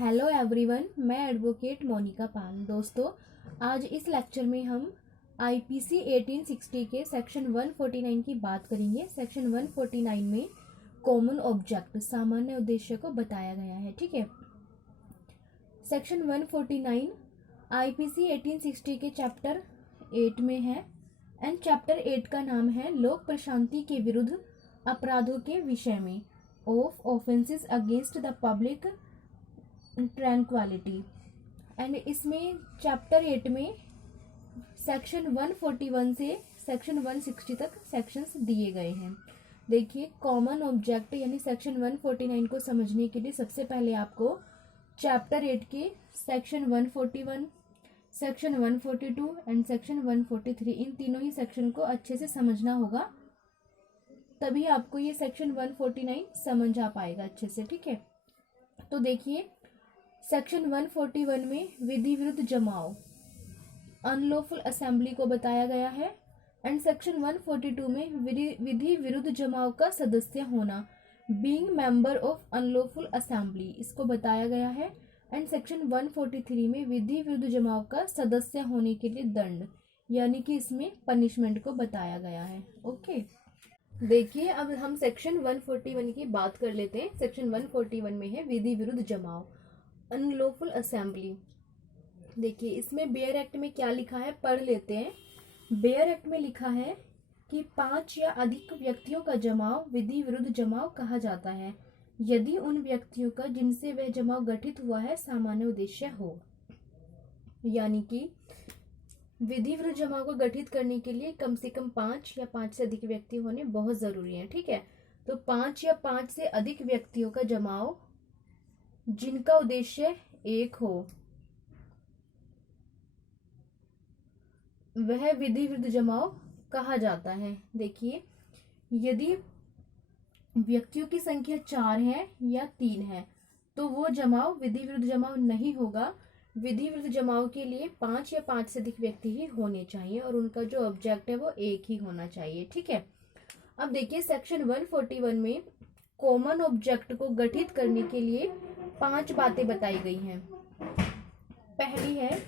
Hello everyone, मैं advocate Monika पाल। दोस्तों, आज इस लेक्चर में हम आईपीसी 1860 के सेक्शन 149 की बात करेंगे। सेक्शन 149 में कॉमन ऑब्जेक्ट सामान्य उद्देश्य को बताया गया है। ठीक है, सेक्शन 149 आईपीसी 1860 के चैप्टर 8 में है एंड चैप्टर 8 का नाम है लोक प्रशांति के विरुद्ध अपराधों के विषय में, of offences against the public tranquillity. And इसमें चैप्टर 8 में सेक्शन 141 से सेक्शन 160 तक सेक्शंस दिए गए हैं। देखिए, कॉमन ऑब्जेक्ट यानी सेक्शन 149 को समझने के लिए सबसे पहले आपको चैप्टर 8 के सेक्शन 141, सेक्शन 142 एंड सेक्शन 143 इन तीनों ही सेक्शन को अच्छे से समझना होगा, तभी आपको ये सेक्शन 149 समझ आ पाएगा अच्छे से। ठीक है, तो देखिए, सेक्शन 141 में विधि विरुद्ध जमाव अनलॉफुल असेंबली को बताया गया है एंड सेक्शन 142 में विधि विरुद्ध जमाव का सदस्य होना, being member of unlawful assembly, इसको बताया गया है। एंड सेक्शन 143 में विधि विरुद्ध जमाव का सदस्य होने के लिए दंड यानी कि इसमें पनिशमेंट को बताया गया है। ओके, देखिए, अब हम सेक्शन 141 की बात कर लेते हैं। सेक्शन 141 में है विधि विरुद्ध जमाव अनलॉफुल असेंबली। देखिए, इसमें बेयर एक्ट में क्या लिखा है, पढ़ लेते हैं। बेयर एक्ट में लिखा है कि 5 या अधिक व्यक्तियों का जमाव विधि विरुद्ध जमाव कहा जाता है यदि उन व्यक्तियों का जिनसे वह जमाव गठित हुआ है सामान्य उद्देश्य हो। यानी कि विधि विरुद्ध जमाव को गठित करने के लिए कम से कम 5 या 5 से अधिक व्यक्ति होने बहुत जरूरी है। ठीक है, तो 5 या 5 से अधिक व्यक्तियों का जमाव जिनका उद्देश्य एक हो वह विधि विरुद्ध जमाव कहा जाता है। देखिए, यदि व्यक्तियों की संख्या 4 है या 3 है तो वो जमाव विधि विरुद्ध जमाव नहीं होगा। विधि विरुद्ध जमाव के लिए 5 या 5 से अधिक व्यक्ति ही होने चाहिए और उनका जो ऑब्जेक्ट है वो एक ही होना चाहिए। ठीक है, अब देखिए, सेक्शन 141 में कॉमन ऑब्जेक्ट को गठित करने के लिए 5 बातें बताई गई हैं। पहली है,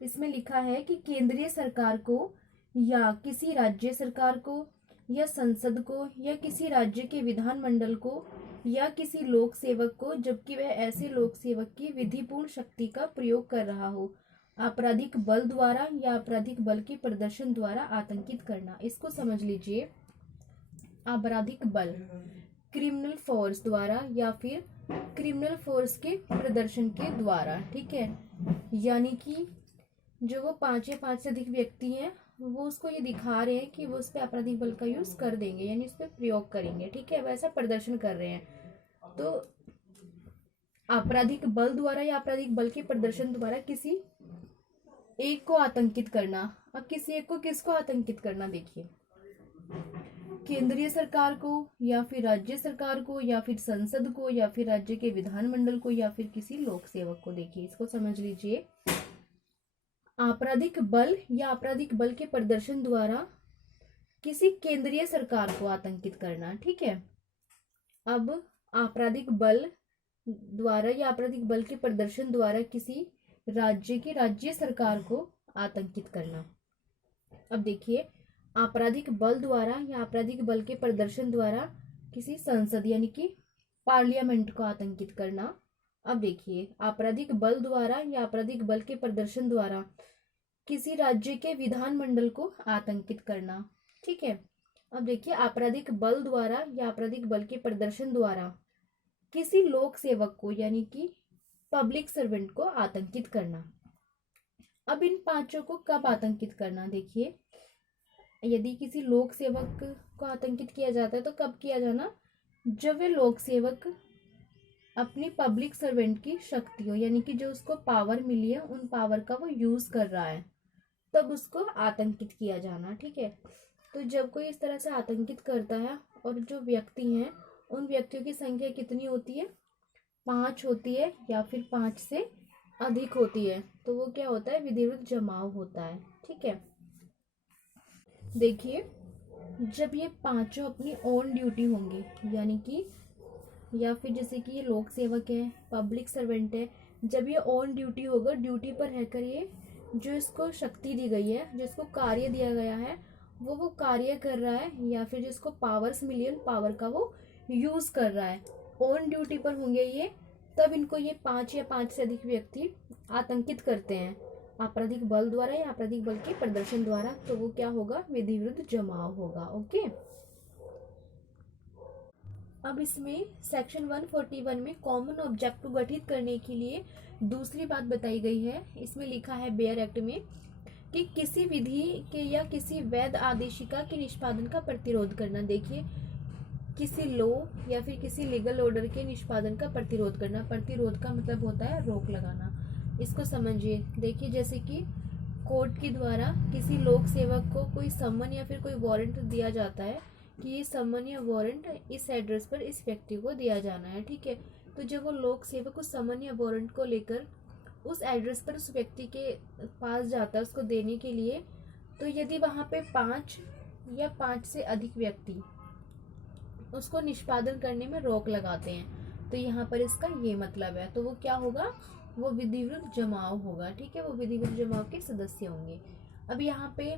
इसमें लिखा है कि केंद्रीय सरकार को या किसी राज्य सरकार को या संसद को या किसी राज्य के विधानमंडल को या किसी लोक सेवक को, जबकि वह ऐसे लोक सेवक की विधिपूर्ण शक्ति का प्रयोग कर रहा हो, आपराधिक बल द्वारा या आपराधिक बल के प्रदर्शन द्वारा आतंकित करना। इसको समझ लीजिए, आपराधिक बल क्रिमिनल फोर्स द्वारा या फिर क्रिमिनल फोर्स के प्रदर्शन के द्वारा। ठीक है, यानी कि जो वो 5 या 5 से अधिक व्यक्ति हैं वो उसको ये दिखा रहे हैं कि वो उस पर आपराधिक बल का यूज कर देंगे, यानी उस पर प्रयोग करेंगे। ठीक है, वैसा प्रदर्शन कर रहे हैं तो आपराधिक बल द्वारा या आपराधिक बल के प्रदर्शन द्वारा किसी एक को आतंकित करना। अब किसी एक को किसको आतंकित करना, देखिए, केंद्रीय सरकार को या फिर राज्य सरकार को या फिर संसद को या फिर राज्य के विधानमंडल को या फिर किसी लोक सेवक को। देखिए, इसको समझ लीजिए, आपराधिक बल या आपराधिक बल के प्रदर्शन द्वारा किसी केंद्रीय सरकार को आतंकित करना। ठीक है, अब आपराधिक बल द्वारा या आपराधिक बल के प्रदर्शन द्वारा किसी राज्य की राज्य सरकार को आतंकित करना। अब देखिए, आपराधिक बल द्वारा या आपराधिक बल के प्रदर्शन द्वारा किसी संसद यानी कि पार्लियामेंट को आतंकित करना। अब देखिए, आपराधिक बल द्वारा या आपराधिक बल के प्रदर्शन द्वारा किसी राज्य के विधानमंडल को आतंकित करना। ठीक है, अब देखिए, आपराधिक बल द्वारा या आपराधिक बल के प्रदर्शन द्वारा किसी लोक सेवक को यानी कि पब्लिक सर्वेंट को आतंकित करना। अब इन 5 को कब आतंकित करना, देखिए, यदि किसी लोक सेवक को आतंकित किया जाता है तो कब किया जाना, जब वे लोक सेवक अपनी पब्लिक सर्वेंट की शक्ति हो यानी कि जो उसको पावर मिली है उन पावर का वो यूज कर रहा है, तब उसको आतंकित किया जाना। ठीक है, तो जब कोई इस तरह से आतंकित करता है और जो व्यक्ति हैं उन व्यक्तियों की संख्या कितनी होती है, 5 होती है या फिर 5 से अधिक होती है, तो वो क्या होता है, विधि विरुद्ध जमाव होता है। ठीक है, देखिए, जब ये 5 अपनी ऑन ड्यूटी होंगे यानी कि या फिर जैसे कि ये लोक सेवक है, पब्लिक सर्वेंट है, जब ये ऑन ड्यूटी होगा, ड्यूटी पर रहकर ये जो इसको शक्ति दी गई है, जो इसको कार्य दिया गया है, वो कार्य कर रहा है, या फिर जिसको पावर्स मिली है, पावर का वो यूज कर रहा है। ऑन ड्यूटी पर होंगे ये, तब इनको ये 5 या 5 से अधिक व्यक्ति आतंकित करते हैं आपराधिक बल द्वारा या आपराधिक बल के प्रदर्शन द्वारा। तो वो क्या होगा, विधि विरुद्ध जमाव होगा। ओके, अब इसमें सेक्शन 141 में कॉमन ऑब्जेक्ट को गठित करने के लिए दूसरी बात बताई गई है। इसमें लिखा है बेयर एक्ट में कि किसी विधि के या किसी वैध आदेशिका के निष्पादन का प्रतिरोध करना। देखिए, किसी लॉ या फिर किसी लीगल ऑर्डर के निष्पादन का प्रतिरोध करना। प्रतिरोध का मतलब होता है रोक लगाना। इसको समझिए। देखिए, जैसे कि कोर्ट के द्वारा किसी लोक सेवक को कोई सम्मन या फिर कोई वारंट दिया जाता है कि ये सम्मन या वारंट इस एड्रेस पर इस व्यक्ति को दिया जाना है, ठीक है। तो जब वो लोक सेवक उस सम्मन या वारंट को लेकर उस एड्रेस पर उस व्यक्ति के पास जाता है उसको देने के लिए, तो यदि वहाँ पे 5 या 5 से अधिक व्यक्ति उसको निष्पादन करने में रोक लगाते हैं, तो यहाँ पर इसका ये मतलब है। तो वो क्या होगा, वो विधि विरुद्ध जमाव होगा, ठीक है। वो विधि विरुद्ध जमाव के सदस्य होंगे। अब यहाँ पे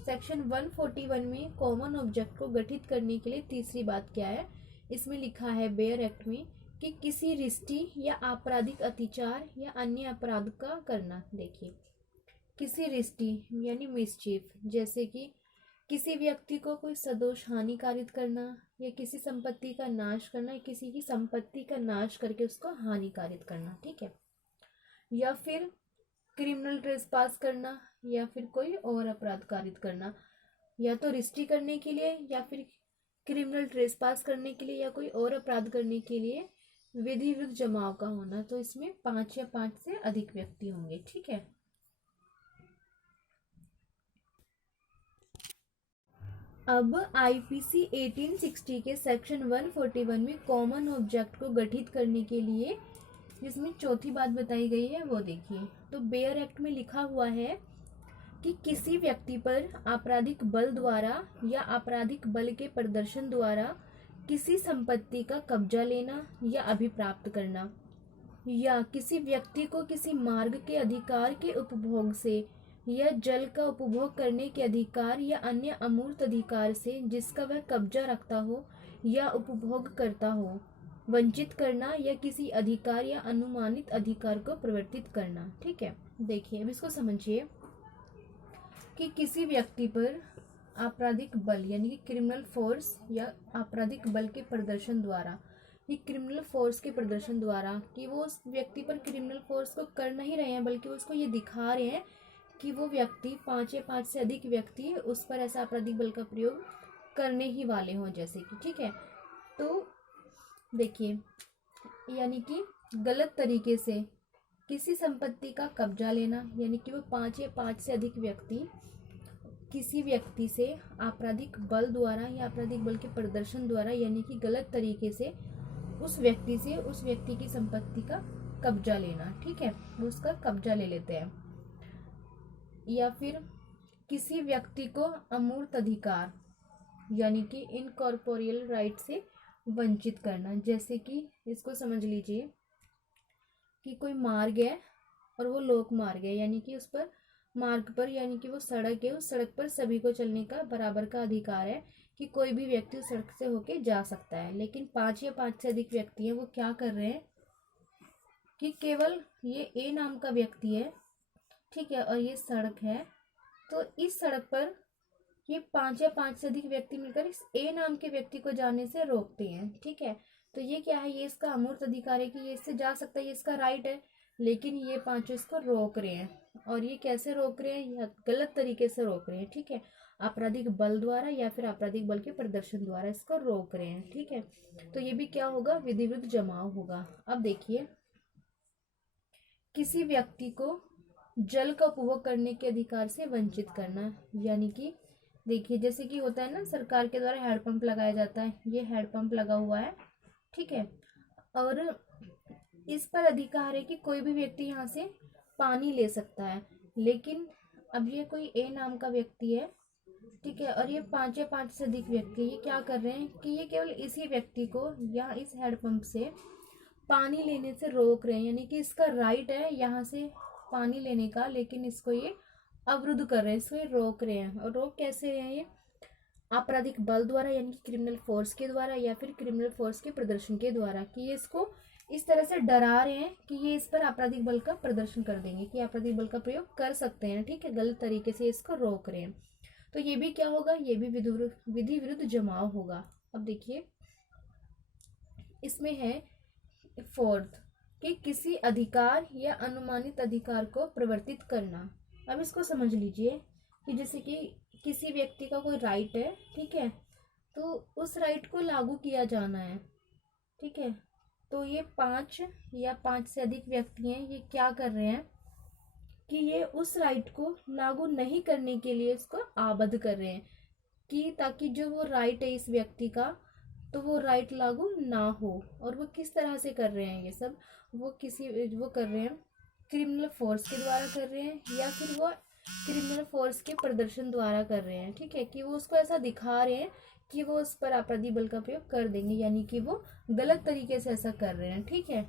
सेक्शन 141 में कॉमन ऑब्जेक्ट को गठित करने के लिए तीसरी बात क्या है, इसमें लिखा है बेयर एक्ट में कि किसी रिष्टि या आपराधिक अत्याचार या अन्य अपराध का करना। देखिए, किसी रिष्टि यानी मिसचीफ, जैसे कि किसी व्यक्ति को कोई सदोष हानि कारित करना या किसी संपत्ति का नाश करना, या किसी की संपत्ति का नाश करके उसको हानि कारित करना, ठीक है। या फिर क्रिमिनल ट्रेसपास करना या फिर कोई और अपराध कारित करना, या तो रिष्टि करने के लिए या फिर क्रिमिनल ट्रेसपास करने के लिए या कोई और अपराध करने के लिए विधि विरुद्ध जमाव का होना। तो इसमें 5 या 5 से अधिक व्यक्ति होंगे, ठीक है। अब आईपीसी 1860 के सेक्शन 141 में कॉमन ऑब्जेक्ट को गठित करने के लिए जिसमें चौथी बात बताई गई है वो देखिए। तो बेयर एक्ट में लिखा हुआ है कि किसी व्यक्ति पर आपराधिक बल द्वारा या आपराधिक बल के प्रदर्शन द्वारा किसी संपत्ति का कब्जा लेना या अभिप्राप्त करना, या किसी व्यक्ति को किसी मार्ग के अधिकार के उपभोग से या जल का उपभोग करने के अधिकार या अन्य अमूर्त अधिकार से जिसका वह कब्जा रखता हो या उपभोग करता हो वंचित करना, या किसी अधिकार या अनुमानित अधिकार को प्रवर्तित करना, ठीक है। देखिए, अब इसको समझिए कि किसी व्यक्ति पर आपराधिक बल यानी कि क्रिमिनल फोर्स या आपराधिक बल के प्रदर्शन द्वारा, ये क्रिमिनल फोर्स के प्रदर्शन द्वारा, कि वो उस व्यक्ति पर क्रिमिनल फोर्स को कर नहीं रहे हैं बल्कि उसको ये दिखा रहे हैं कि वो व्यक्ति 5 या 5 से अधिक व्यक्ति उस पर ऐसा आपराधिक बल का प्रयोग करने ही वाले हों, जैसे कि, ठीक है। तो देखिए, यानी कि गलत तरीके से किसी संपत्ति का कब्जा लेना, यानी कि वो 5 या 5 से अधिक व्यक्ति किसी व्यक्ति से आपराधिक बल द्वारा या आपराधिक बल के प्रदर्शन द्वारा, यानी कि गलत तरीके से उस व्यक्ति से उस व्यक्ति की संपत्ति का कब्जा लेना, ठीक है, वो उसका कब्जा ले लेते हैं। या फिर किसी व्यक्ति को अमूर्त अधिकार यानी कि इनकॉर्पोरियल राइट से वंचित करना, जैसे कि इसको समझ लीजिए कि कोई मार्ग है और वो लोक मार्ग है, यानी कि उस पर मार्ग पर यानी कि वो सड़क है, उस सड़क पर सभी को चलने का बराबर का अधिकार है कि कोई भी व्यक्ति उस सड़क से होके जा सकता है। लेकिन 5 या 5 से अधिक व्यक्ति हैं, वो क्या कर रहे हैं कि केवल ये ए नाम का व्यक्ति है, ठीक है, और ये सड़क है, तो इस सड़क पर ये 5 या 5 से अधिक व्यक्ति मिलकर इस ए नाम के व्यक्ति को जाने से रोकते हैं, ठीक है। तो ये क्या है, ये इसका अमूर्त अधिकार है कि ये इससे जा सकता है, ये इसका राइट है, लेकिन ये 5 इसको रोक रहे हैं। और ये कैसे रोक रहे हैं, या गलत तरीके से रोक रहे हैं, ठीक है, आपराधिक बल द्वारा या फिर आपराधिक बल के प्रदर्शन द्वारा इसको रोक रहे हैं, ठीक है। तो ये भी क्या होगा, विधि विरुद्ध जमाव होगा। अब देखिए, किसी व्यक्ति को जल का उपभोग करने के अधिकार से वंचित करना, यानी कि देखिए, जैसे कि होता है ना, सरकार के द्वारा हैंडपंप लगाया जाता है, ये हैंडपंप लगा हुआ है, ठीक है, और इस पर अधिकार है कि कोई भी व्यक्ति यहाँ से पानी ले सकता है। लेकिन अब ये कोई ए नाम का व्यक्ति है, ठीक है, और ये 5 या 5 से अधिक व्यक्ति ये क्या कर रहे हैं कि ये केवल इसी व्यक्ति को या इस हैंडपंप से पानी लेने से रोक रहे हैं, यानी कि इसका राइट है यहाँ से पानी लेने का, लेकिन इसको ये अवरुद्ध कर रहे हैं, इसको ये रोक रहे हैं। और रोक कैसे रहे हैं ये? आपराधिक बल द्वारा यानी कि क्रिमिनल फोर्स के द्वारा, या फिर क्रिमिनल फोर्स के प्रदर्शन के द्वारा, कि ये इसको इस तरह से डरा रहे हैं कि ये इस पर आपराधिक बल का प्रदर्शन कर देंगे, कि आपराधिक बल का प्रयोग कर सकते हैं, ठीक है, गलत तरीके से इसको रोक रहे हैं। तो ये भी क्या होगा? ये भी विधि विरुद्ध जमाव होगा। अब देखिए इसमें है फोर्थ कि किसी अधिकार या अनुमानित अधिकार को प्रवर्तित करना। अब इसको समझ लीजिए कि जैसे कि किसी व्यक्ति का कोई राइट है, ठीक है, तो उस राइट को लागू किया जाना है, ठीक है। तो ये 5 या 5 से अधिक व्यक्ति हैं, ये क्या कर रहे हैं कि ये उस राइट को लागू नहीं करने के लिए इसको आबद्ध कर रहे हैं, कि ताकि जो वो राइट है इस व्यक्ति का, तो वो राइट लागू ना हो। और वो किस तरह से कर रहे हैं ये सब? वो कर रहे हैं क्रिमिनल फोर्स के द्वारा कर रहे हैं, या फिर वो क्रिमिनल फोर्स के प्रदर्शन द्वारा कर रहे हैं, ठीक है, कि वो उसको ऐसा दिखा रहे हैं कि वो उस पर आपराधिक बल का प्रयोग कर देंगे, यानी कि वो गलत तरीके से ऐसा कर रहे हैं, ठीक है।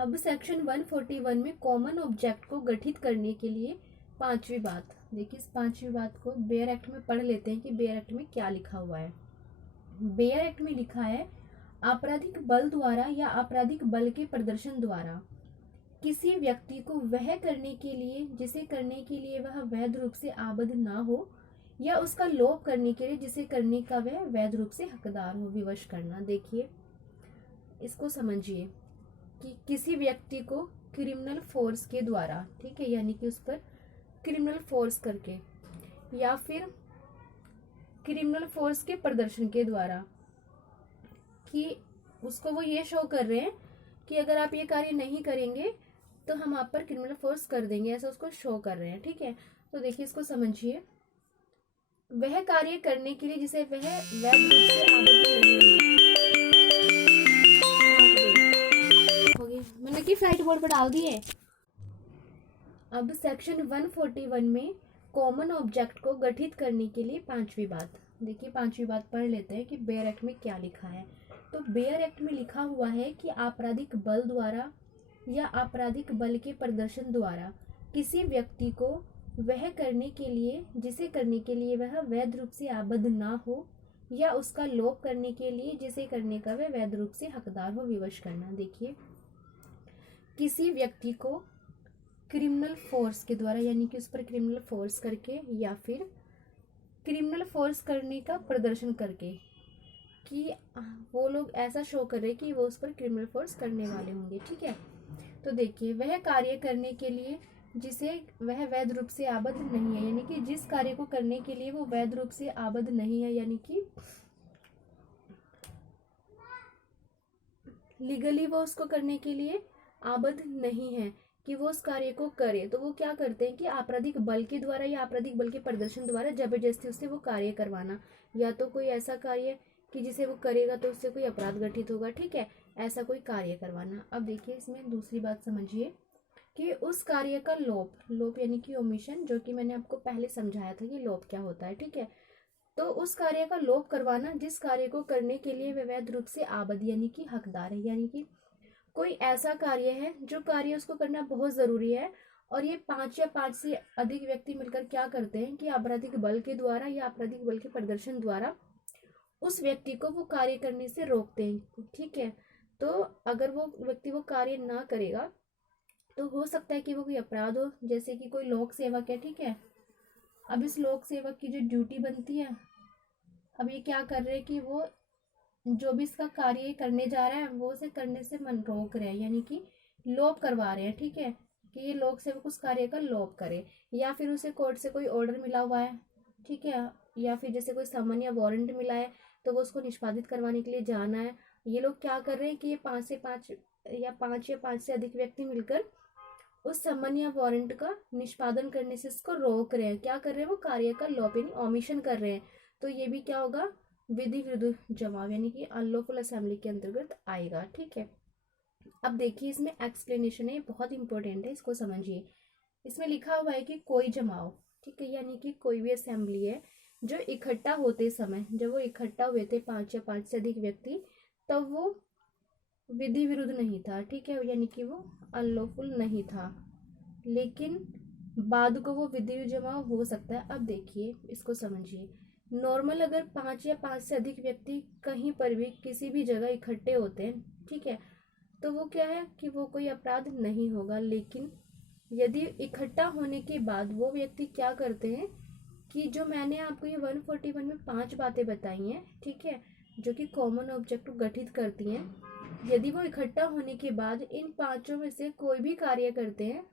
अब सेक्शन 141 में कॉमन ऑब्जेक्ट को गठित करने के लिए 5वीं बात, देखिए इस 5वीं बात को बेयर एक्ट में पढ़ लेते हैं कि बेयर एक्ट में क्या लिखा हुआ है। बेयर एक्ट में लिखा है, आपराधिक बल द्वारा या आपराधिक बल के प्रदर्शन द्वारा किसी व्यक्ति को वह करने के लिए जिसे करने के लिए वह वैध रूप से आबद्ध ना हो, या उसका लोभ करने के लिए जिसे करने का वह वैध रूप से हकदार हो, विवश करना। देखिए इसको समझिए कि किसी व्यक्ति को क्रिमिनल फोर्स के द्वारा, ठीक है, यानी कि उस पर क्रिमिनल फोर्स करके, या फिर क्रिमिनल फोर्स के प्रदर्शन के द्वारा, कि उसको वो ये शो कर रहे हैं कि अगर आप ये कार्य नहीं करेंगे तो हम आप पर क्रिमिनल फोर्स कर देंगे, ऐसा उसको शो कर रहे हैं, ठीक है। तो देखिए इसको समझिए, वह कार्य करने के लिए जिसे वह वैध रूप से आबद्ध नहीं है। मैंने की फ्लाइट बोर्ड पर डाल दिए। अब सेक्शन 141 में कॉमन ऑब्जेक्ट को गठित करने के लिए 5वीं बात, देखिए 5वीं बात पढ़ लेते हैं कि बेयर एक्ट में क्या लिखा है। तो बेयर एक्ट में लिखा हुआ है कि आपराधिक बल द्वारा या आपराधिक बल के प्रदर्शन द्वारा किसी व्यक्ति को वह करने के लिए जिसे करने के लिए वह वैध रूप से आबद्ध ना हो, या उसका लोभ करने के लिए जिसे करने का वह वैध रूप से हकदार हो, विवश करना। देखिए किसी व्यक्ति को क्रिमिनल फोर्स के द्वारा, यानी कि उस पर क्रिमिनल फोर्स करके, या फिर क्रिमिनल फोर्स करने का प्रदर्शन करके, कि वो लोग ऐसा शो करे कि वो उस पर क्रिमिनल फोर्स करने वाले होंगे, ठीक है। तो देखिए वह कार्य करने के लिए जिसे वह वैध रूप से आबद्ध नहीं है, यानी कि जिस कार्य को करने के लिए वो वैध रूप से आबद्ध नहीं है, यानी कि लीगली वो उसको करने के लिए आबद्ध नहीं है, कि वो उस कार्य को करे, तो वो क्या करते हैं कि आपराधिक बल के द्वारा या आपराधिक बल के प्रदर्शन द्वारा जबरदस्ती उससे वो कार्य करवाना, या तो कोई ऐसा कार्य कि जिसे वो करेगा तो उससे कोई अपराध घटित होगा, ठीक है, ऐसा कोई कार्य करवाना। अब देखिए इसमें दूसरी बात समझिए कि उस कार्य का लोभ यानी कि ओमिशन, जो कि मैंने आपको पहले समझाया था कि लोभ क्या होता है, ठीक है। तो उस कार्य का लोभ करवाना जिस कार्य को करने के लिए वह वैध रूप से आबद्ध यानी कि हकदार है, यानी कि कोई ऐसा कार्य है जो कार्य उसको करना बहुत जरूरी है, और ये 5 या 5 से अधिक व्यक्ति मिलकर क्या करते हैं कि आपराधिक बल के द्वारा या आपराधिक बल के प्रदर्शन द्वारा उस व्यक्ति को वो कार्य करने से रोकते हैं, ठीक है। तो अगर वो व्यक्ति वो कार्य ना करेगा तो हो सकता है कि वो कोई अपराध हो, जैसे कि कोई लोक सेवक है, ठीक है। अब इस लोक सेवक की जो ड्यूटी बनती है, अब ये क्या कर रहे हैं कि वो जो भी इसका कार्य करने जा रहा है वो उसे करने से मन रोक रहे हैं, यानी कि लोप करवा रहे हैं, ठीक है, कि ये लोक सेवक उस कार्य का लोप करे, या फिर उसे कोर्ट से कोई ऑर्डर मिला हुआ है, ठीक है, या फिर जैसे कोई समन या वारंट मिला है तो वो उसको निष्पादित करवाने के लिए जाना है। ये लोग क्या कर रहे हैं कि ये 5 से अधिक व्यक्ति मिलकर उस समन या वारंट का निष्पादन करने से इसको रोक रहे हैं, क्या कर रहे हैं, वो कार्य का लोप यानी ओमिशन कर रहे हैं। तो ये भी क्या होगा, विधि विरुद्ध जमाव यानी कि अनलॉफुल असेंबली के अंतर्गत आएगा, ठीक है। अब देखिए इसमें एक्सप्लेनेशन है, बहुत इंपॉर्टेंट है, इसको समझिए। इसमें लिखा हुआ है कि कोई जमाव, ठीक है, यानी कि कोई भी असेंबली है जो इकट्ठा होते समय, जब वो इकट्ठा हुए थे 5 या 5 से अधिक व्यक्ति, तब वो विधि विरुद्ध नहीं था, ठीक है, यानी कि वो अनलॉफुल नहीं था, लेकिन बाद को वो विधि विरुद्ध जमाव हो सकता है। अब देखिए, इसको समझिए। नॉर्मल अगर 5 या 5 से अधिक व्यक्ति कहीं पर भी किसी भी जगह इकट्ठे होते हैं, ठीक है, तो वो क्या है कि वो कोई अपराध नहीं होगा। लेकिन यदि इकट्ठा होने के बाद वो व्यक्ति क्या करते हैं कि जो मैंने आपको ये 141 में 5 बातें बताई हैं, ठीक है, जो कि कॉमन ऑब्जेक्ट को गठित करती हैं, यदि वो इकट्ठा होने के बाद इन पांचों में से कोई भी कार्य करते हैं,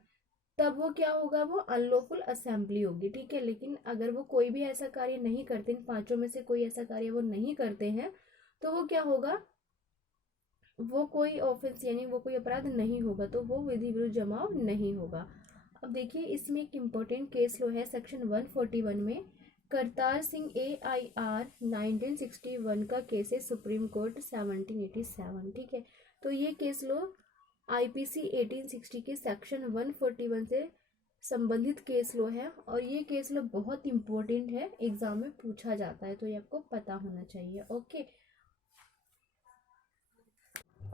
तब वो क्या होगा, वो अनलॉफुल असेंबली होगी, ठीक है। लेकिन अगर वो कोई भी ऐसा कार्य नहीं करते, इन पांचों में से कोई ऐसा कार्य वो नहीं करते हैं, तो वो क्या होगा, वो कोई ऑफेंस यानी वो कोई अपराध नहीं होगा, तो वो विधि विरुद्ध जमाव नहीं होगा। अब देखिए, इसमें एक इम्पोर्टेंट केस लो है सेक्शन 141 में, करतार सिंह AIR 1961 का केस है, सुप्रीम कोर्ट 1787, ठीक है। तो ये केस लो IPC 1860 के सेक्शन 141 से संबंधित केस लो है, और ये केस लो बहुत इंपॉर्टेंट है, एग्जाम में पूछा जाता है, तो ये आपको पता होना चाहिए। ओके,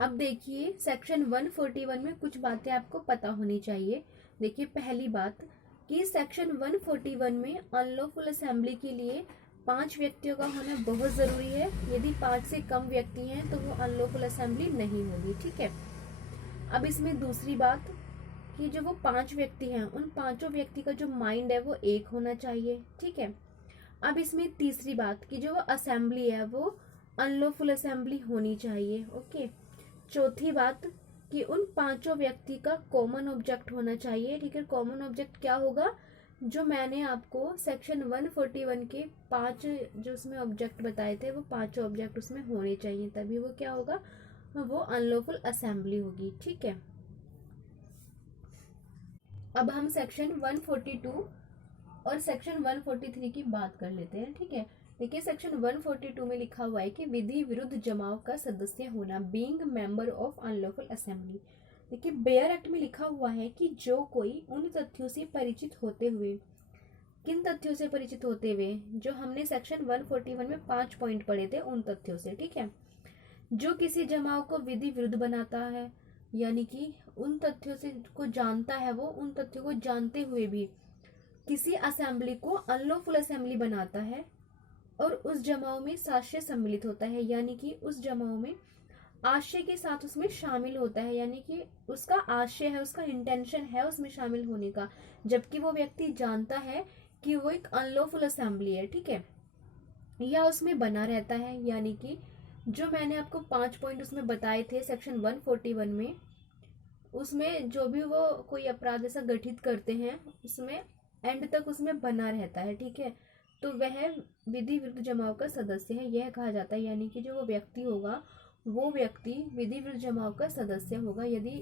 अब देखिए सेक्शन 141 में कुछ बातें आपको पता होनी चाहिए। देखिए, पहली बात कि सेक्शन 141 में अनलॉफुल असेंबली के लिए 5 व्यक्तियों का होना बहुत ज़रूरी है। यदि 5 से कम व्यक्ति हैं तो वो अनलॉफुल असेंबली नहीं होगी, ठीक है। अब इसमें दूसरी बात कि जो वो 5 व्यक्ति हैं, उन पांचों व्यक्ति का जो माइंड है वो एक होना चाहिए, ठीक है। अब इसमें तीसरी बात कि जो वो असेंबली है वो अनलॉफुल असेंबली होनी चाहिए, ओके। चौथी बात कि उन पांचों व्यक्ति का कॉमन ऑब्जेक्ट होना चाहिए, ठीक है। कॉमन ऑब्जेक्ट क्या होगा, जो मैंने आपको सेक्शन 141 के 5 जो उसमें ऑब्जेक्ट बताए थे, वो पांचों ऑब्जेक्ट उसमें होने चाहिए, तभी वो क्या होगा, वो अनलॉफुल असेंबली होगी, ठीक है। अब हम सेक्शन 142 और सेक्शन 143 की बात कर लेते हैं, ठीक है। देखिए, सेक्शन 142 में लिखा हुआ है कि विधि विरुद्ध जमाव का सदस्य होना, being member of unlawful assembly. देखिए, बेयर एक्ट में लिखा हुआ है कि जो कोई उन तथ्यों से परिचित होते हुए, किन तथ्यों से परिचित होते हुए, जो हमने सेक्शन 141 में 5 पॉइंट पढ़े थे, उन तथ्यों से, ठीक है, जो किसी जमाव को विधि विरुद्ध बनाता है, यानी कि उन तथ्यों से को जानता है, वो उन तथ्यों को जानते हुए भी किसी असेंबली को अनलॉफुल असेंबली बनाता है, और उस जमाव में साक्ष्य सम्मिलित होता है, यानी कि उस जमाव में आशय के साथ उसमें शामिल होता है, यानी कि उसका आशय है, उसका इंटेंशन है उसमें शामिल होने का, जबकि वो व्यक्ति जानता है कि वो एक अनलॉफुल असेंबली है, ठीक है, या उसमें बना रहता है। यानी कि जो मैंने आपको 5 पॉइंट उसमें बताए थे सेक्शन 141 में, उसमें जो भी वो कोई अपराध ऐसा गठित करते हैं, उसमें एंड तक उसमें बना रहता है, ठीक है, तो वह विधि विरुद्ध जमाव का सदस्य है, यह कहा जाता है। यानी कि जो वो व्यक्ति होगा, वो व्यक्ति विधि विरुद्ध जमाव का सदस्य होगा यदि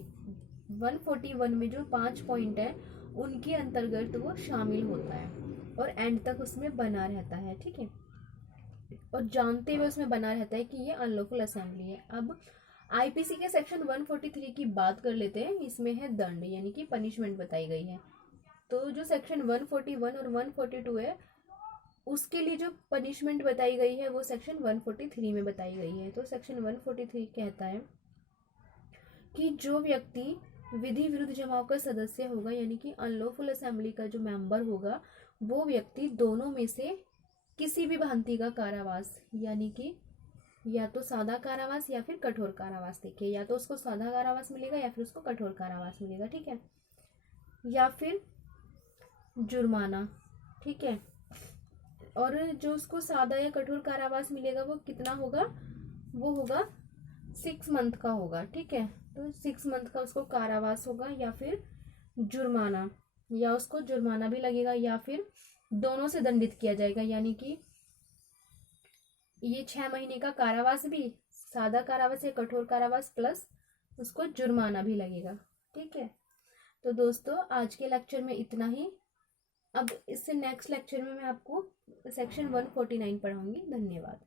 141 में जो 5 पॉइंट है उनके अंतर्गत वो शामिल होता है और एंड तक उसमें बना रहता है, ठीक है, और जानते हुए उसमें बना रहता है कि ये अनलॉफुल असेंबली है। अब IPC के सेक्शन 143 की बात कर लेते हैं। इसमें है दंड, यानी कि पनिशमेंट बताई गई है। तो जो सेक्शन 141 और 142 है, उसके लिए जो पनिशमेंट बताई गई है वो सेक्शन 143 में बताई गई है। तो सेक्शन 143 कहता है कि जो व्यक्ति विधि विरुद्ध जमाव का सदस्य होगा, यानी कि अनलॉफुल असेंबली का जो मेंबर होगा, वो व्यक्ति दोनों में से किसी भी भांति का कारावास, यानी कि या तो सादा कारावास या फिर कठोर कारावास, देखिए, या तो उसको सादा कारावास मिलेगा या फिर उसको कठोर कारावास मिलेगा, ठीक है, या फिर जुर्माना, ठीक है। और जो उसको सादा या कठोर कारावास मिलेगा वो कितना होगा, वो होगा 6 मंथ का होगा, ठीक है। तो 6 मंथ का उसको कारावास होगा, या फिर जुर्माना, या उसको जुर्माना भी लगेगा, या फिर दोनों से दंडित किया जाएगा, यानी कि ये 6 महीने का कारावास भी, सादा कारावास या कठोर कारावास प्लस उसको जुर्माना भी लगेगा, ठीक है। तो दोस्तों, आज के लेक्चर में इतना ही। अब इससे नेक्स्ट लेक्चर में मैं आपको सेक्शन 149 पढ़ाऊंगी। धन्यवाद।